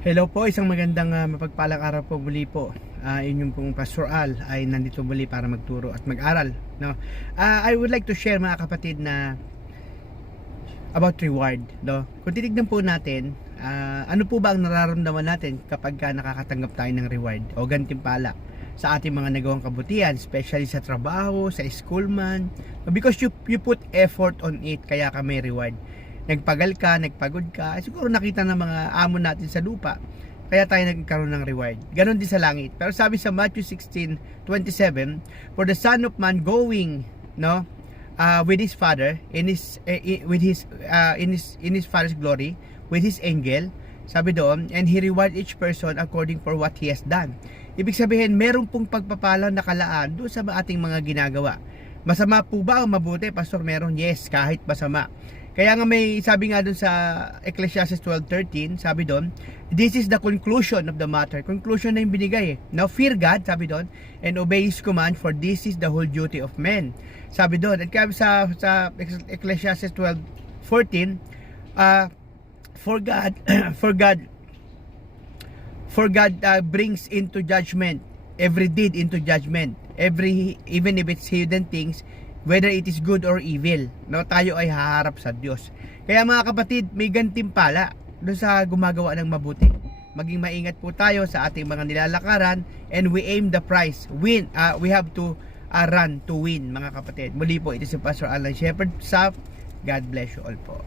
Hello po, isang magandang mapagpalang araw po muli po. Inyong pong Pastor Al ay nandito muli para magturo at mag-aral, no? I would like to share, mga kapatid, na about reward, no? Kung titignan po natin, ano po ba ang nararamdaman natin kapag nakakatanggap tayo ng reward o gantimpala sa ating mga nagawang kabutihan, especially sa trabaho, sa school man, because you put effort on it, kaya ka may reward. Nagpagal ka, nagpagod ka, siguro nakita ng mga amo natin sa lupa, kaya tayo nagkaroon ng reward. Ganon din sa langit. Pero sabi sa Matthew 16:27, for the Son of Man going, no, with his Father in his Father's glory, with his angel, sabi doon, and he reward each person according for what he has done. Ibig sabihin, meron pong pagpapala nakalaan doon sa ating mga ginagawa. Masama po ba o mabuti, Pastor? Meron, yes, kahit masama. Kaya nga may sabi nga doon sa Ecclesiastes 12:13, sabi doon, this is the conclusion of the matter. Conclusion na yung binigay. Now fear God, sabi doon, and obey His command, for this is the whole duty of men. Sabi doon. At kaya sa Ecclesiastes 12:14, for God brings into judgment every deed into judgment, even if it's hidden things, whether it is good or evil, no, tayo ay haharap sa Diyos. Kaya mga kapatid, may gantimpala doon sa gumagawa ng mabuti. Maging maingat po tayo sa ating mga nilalakaran, and we aim the prize. We have to run to win, mga kapatid. Muli po, ito si Pastor Alan Shepherd. God bless you all po.